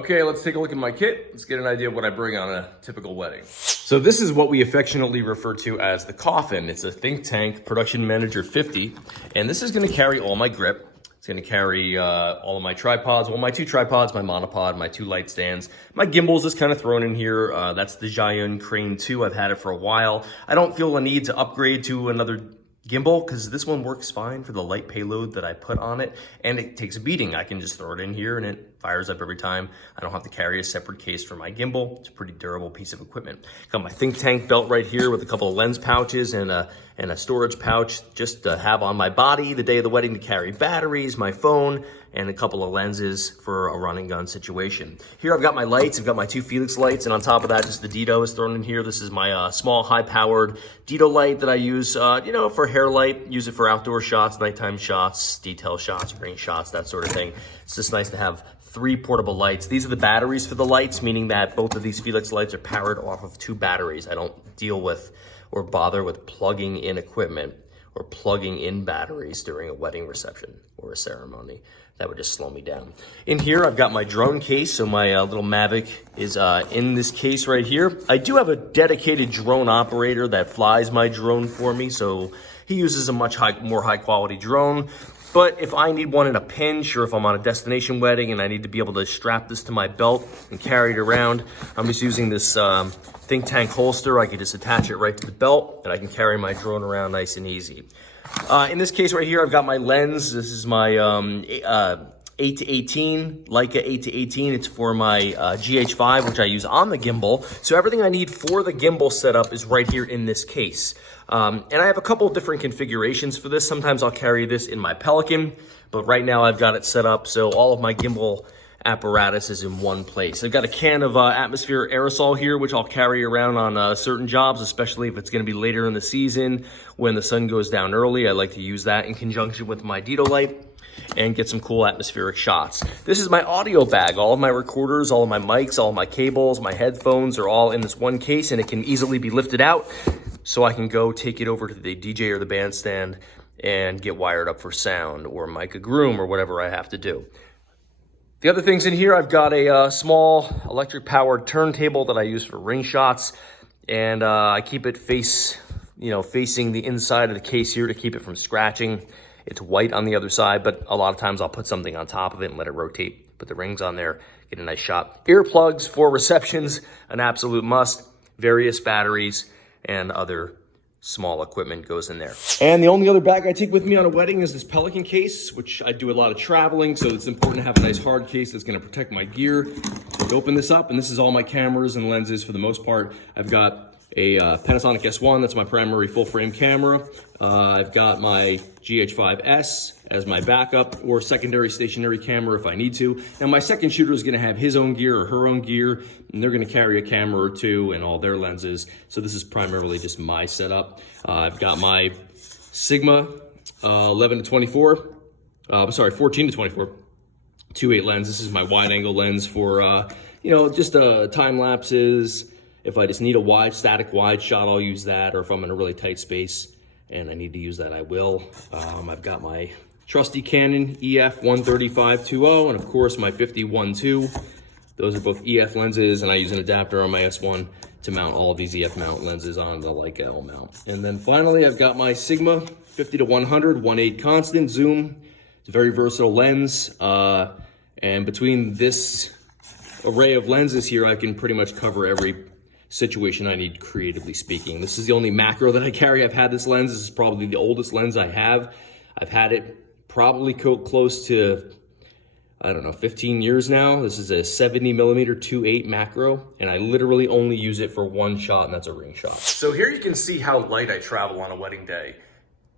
Okay, let's take a look at my kit. Let's get an idea of what I bring on a typical wedding. So this is what we affectionately refer to as the coffin. It's a Think Tank Production Manager 50, and this is gonna carry all my grip. It's gonna carry all of my tripods, well, my 2 tripods, my monopod, my 2 light stands. My gimbal's just kind of thrown in here. That's the Zhiyun Crane 2. I've had it for a while. I don't feel a need to upgrade to another gimbal because this one works fine for the light payload that I put on it, and it takes a beating. I can just throw it in here and it fires up every time. I don't have to carry a separate case for my gimbal. It's a pretty durable piece of equipment. Got my Think Tank belt right here with a couple of lens pouches and a storage pouch just to have on my body the day of the wedding to carry batteries, my phone, and a couple of lenses for a run and gun situation. Here I've got my lights. I've got my 2 Felix lights, and on top of that, just the Dito is thrown in here. This is my small, high-powered Dito light that I use, for hair light. Use it for outdoor shots, nighttime shots, detail shots, rain shots, that sort of thing. It's just nice to have 3 portable lights. These are the batteries for the lights, meaning that both of these Felix lights are powered off of 2 batteries. I don't deal with or bother with plugging in equipment or plugging in batteries during a wedding reception or a ceremony. That would just slow me down. In here, I've got my drone case. So my little Mavic is in this case right here. I do have a dedicated drone operator that flies my drone for me. So he uses a much more high quality drone. But if I need one in a pinch, or if I'm on a destination wedding and I need to be able to strap this to my belt and carry it around, I'm just using this Think Tank holster. I can just attach it right to the belt and I can carry my drone around nice and easy. In this case right here, I've got my lens. This is my 8-18, Leica 8-18. It's for my GH5, which I use on the gimbal. So everything I need for the gimbal setup is right here in this case. And I have a couple of different configurations for this. Sometimes I'll carry this in my Pelican, but right now I've got it set up so all of my gimbal apparatus is in one place. I've got a can of atmosphere aerosol here, which I'll carry around on certain jobs, especially if it's going to be later in the season when the sun goes down early. I like to use that in conjunction with my Dito light and get some cool atmospheric shots. This is my audio bag. All of my recorders, all of my mics, all of my cables, my headphones are all in this one case, and it can easily be lifted out so I can go take it over to the DJ or the bandstand and get wired up for sound or mic a groom or whatever I have to do. The other things in here, I've got a small electric powered turntable that I use for ring shots, and I keep it facing the inside of the case here to keep it from scratching. It's white on the other side, but a lot of times I'll put something on top of it and let it rotate. Put the rings on there, get a nice shot. Earplugs for receptions, an absolute must. Various batteries and other small equipment goes in there. And the only other bag I take with me on a wedding is this Pelican Case, which I do a lot of traveling, so it's important to have a nice hard case that's gonna protect my gear. So open this up, and this is all my cameras and lenses for the most part. I've got a Panasonic S1, that's my primary full frame camera. I've got my GH5S as my backup or secondary stationary camera if I need to. Now my second shooter is gonna have his own gear or her own gear, and they're gonna carry a camera or 2 and all their lenses. So this is primarily just my setup. I've got my Sigma 14 to 24, 2.8 lens. This is my wide angle lens for, just time lapses. If I just need a static wide shot, I'll use that. Or if I'm in a really tight space and I need to use that, I will. I've got my trusty Canon EF 135-20, and of course my 50-1.2. Those are both EF lenses, and I use an adapter on my S1 to mount all of these EF mount lenses on the Leica L mount. And then finally, I've got my Sigma 50-100, 1.8 constant zoom. It's a very versatile lens. And between this array of lenses here, I can pretty much cover every situation I need creatively speaking. This is the only macro that I carry. I've had this lens. This is probably the oldest lens I have. I've had it probably close to, 15 years now. This is a 70mm 2.8 macro, and I literally only use it for one shot, and that's a ring shot. So here you can see how light I travel on a wedding day.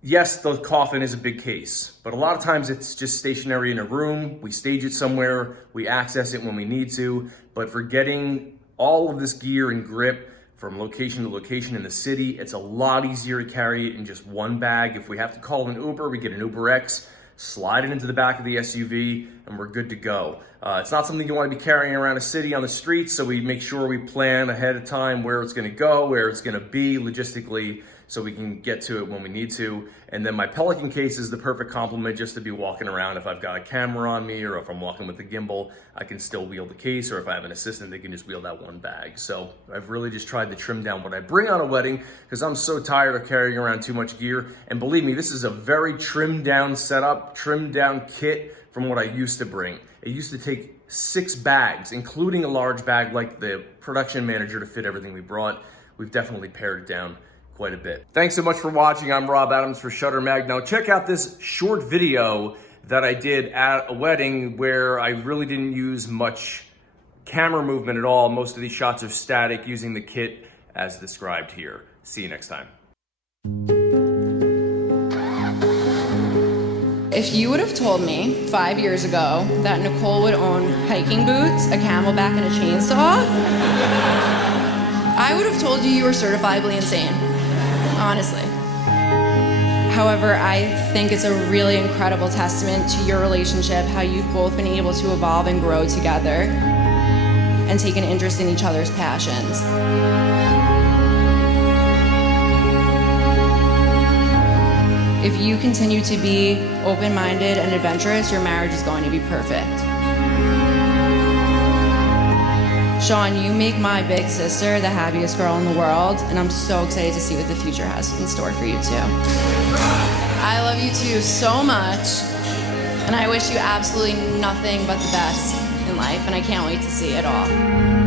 Yes, the coffin is a big case, but a lot of times it's just stationary in a room. We stage it somewhere, we access it when we need to, but for getting all of this gear and grip from location to location in the city, it's a lot easier to carry it in just one bag. If we have to call an Uber, we get an Uber X, slide it into the back of the SUV, and we're good to go. It's not something you want to be carrying around a city on the streets, so we make sure we plan ahead of time where it's going to go, where it's going to be logistically, so we can get to it when we need to. And then my Pelican Case is the perfect complement just to be walking around. If I've got a camera on me or if I'm walking with the gimbal, I can still wheel the case, or if I have an assistant, they can just wheel that one bag. So I've really just tried to trim down what I bring on a wedding because I'm so tired of carrying around too much gear. And believe me, this is a very trimmed down setup, trimmed down kit from what I used to bring. It used to take 6 bags, including a large bag like the production manager, to fit everything we brought. We've definitely pared it down quite a bit. Thanks so much for watching. I'm Rob Adams for Shutter Mag. Now check out this short video that I did at a wedding where I really didn't use much camera movement at all. Most of these shots are static using the kit as described here. See you next time. If you would have told me 5 years ago that Nicole would own hiking boots, a camelback, and a chainsaw, I would have told you you were certifiably insane, honestly. However, I think it's a really incredible testament to your relationship, how you've both been able to evolve and grow together and take an interest in each other's passions. If you continue to be open-minded and adventurous, your marriage is going to be perfect. Sean, you make my big sister the happiest girl in the world, and I'm so excited to see what the future has in store for you too. I love you two so much, and I wish you absolutely nothing but the best in life, and I can't wait to see it all.